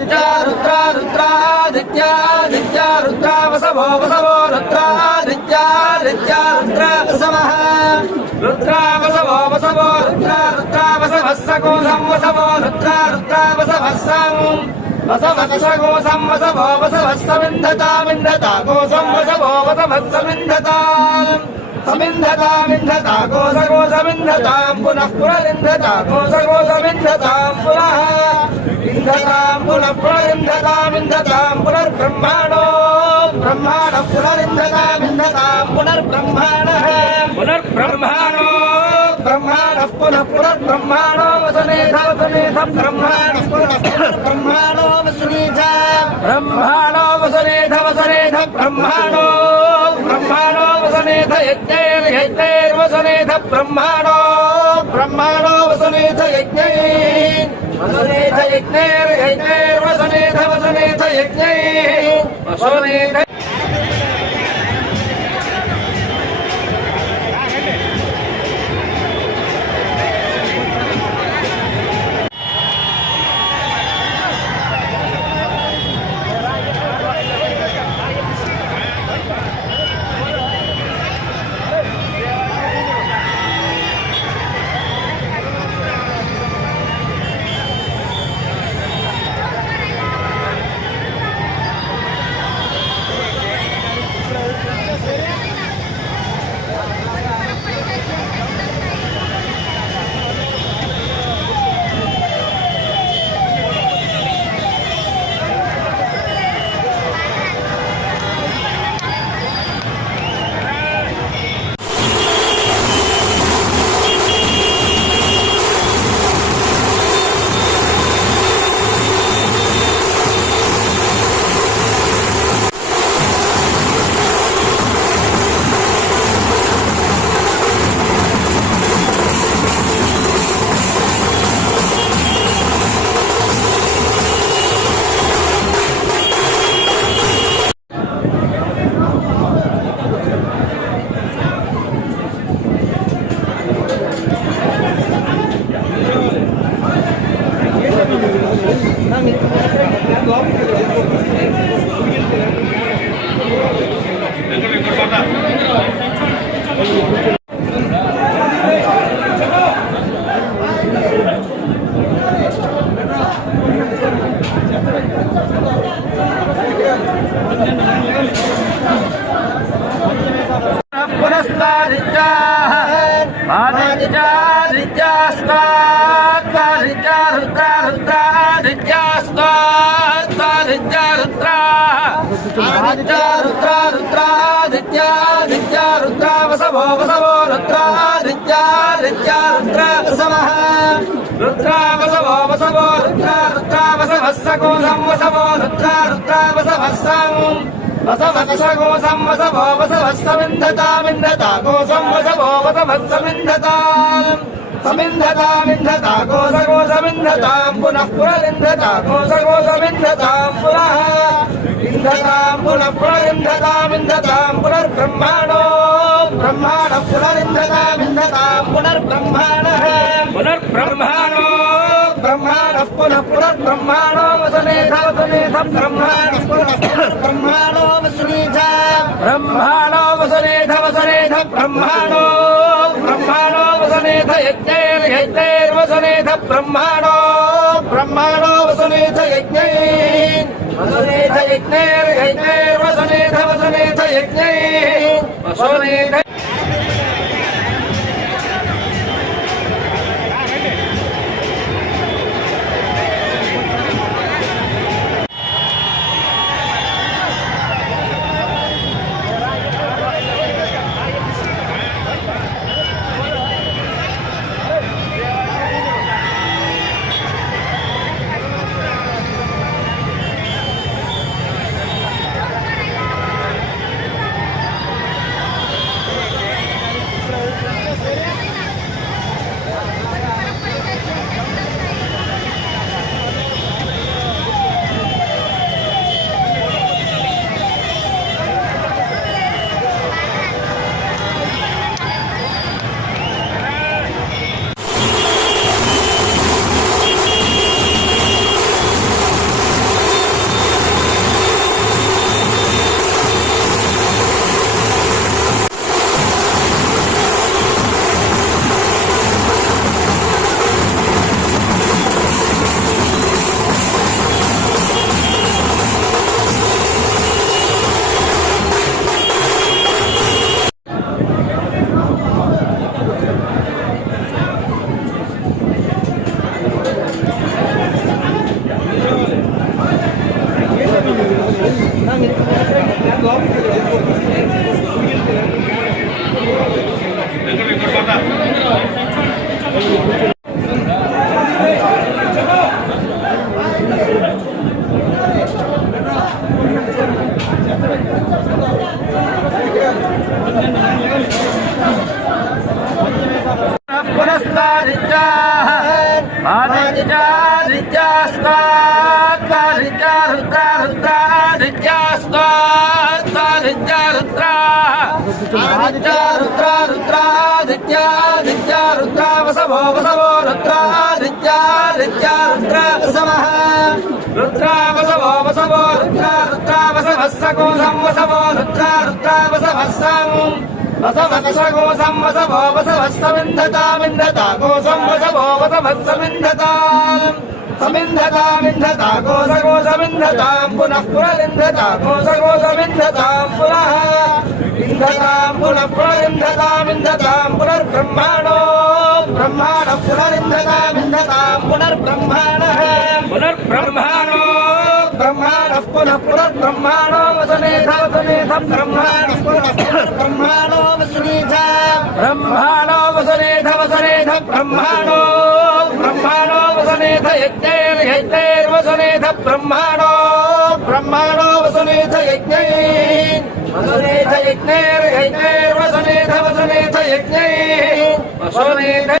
रुद्रा रुद्रादित्या रुद्रा वसवो रुद्रादित्या रुद्र वसवः रुद्रा वसवो रुद्रा वसवस्सकोऽसं वसवो रुद्रा वसवस्सं वसवस्सकोऽसं वसवो वसवस्समिन्धता कोऽसं वसवो वसवस्समिन्धता समिन्धता कोऽसमिन्धतां पुनः पुनरिन्धता कोऽसमिन्धतां पुनः इन्धतां पुनः पुनरिन्धतां पुनर्ब्रह्माणो ब्रह्माणः पुनरिन्धतां पुनर्ब्रह्माणः पुनर्ब्रह्माणो ब्रह्माणः पुनः पुनर्ब्रह्माणो वसनेथ ब्रह्माणः पुनः ब्रह्माणो वसनेथ ब्रह्माणो वसनेथ ब्रह्माणो वसनेथ यज्ञैर्वसनेथ ब्रह्माणो वसनेथ यज्ञैर्वसनेथ यज्ञैर्वसनेथ रुद्रा वसवो रुद्रादित्या रुद्र वसवः रुद्रा वसवो रुद्रा वसवस्सकोऽसं वसवो रुद्रा वसवस्सं वसवस्सकोऽसं वसवो वसवस्समिन्धता कोऽसं वसवो वसवस्समिन्धता समिन्धता कोऽसमिन्धतां पुनः पुनरिन्धता कोऽसमिन्धतां पुनः इन्धतां पुनः पुनरिन्धतां पुनर्ब्रह्माणो ब्रह्माणः पुनरिन्धतां पुनर्ब्रह्माणः पुनर्ब्रह्माणो ब्रह्माणः पुनः पुनर्ब्रह्माणो वसनेथ ब्रह्माणः पुनः ब्रह्माणो वसनेथ ब्रह्माणो वसनेथ ब्रह्माणो वसनेथ यज्ञैर्वसनेथ ब्रह्माणो वसनेथ यज्ञैर्वसनेथ यज्ञैर्वसनेथ సమింధతాం పునః పునరింధతాం కోసగోసమింధతాం పునః ఇంధతాం పునః పునరింధతాం ఇంధతాం పునర్బ్రహ్మాణో బ్రహ్మాణ పునరింధతాం ఇంధతాం పునర్బ్రహ్మాణః పునర్బ్రహ్మాణో బ్రహ్మాణ పునః పునర్బ్రహ్మాణో వసనేథ వసనేథ బ్రహ్మాణ పునః పునర్బ్రహ్మాణో వసనేథ బ్రహ్మాణో వసనేథ వసనేథ బ్రహ్మాణో బ్రహ్మాణో వసనేథ యజ్ఞైర్వసనేథ బ్రహ్మాణో బ్రహ్మాణో వసనేథ యజ్ఞైర్వసనేథ యజ్ఞైర్వసనేథ వసనేథ యజ్ఞైర్వసనేథ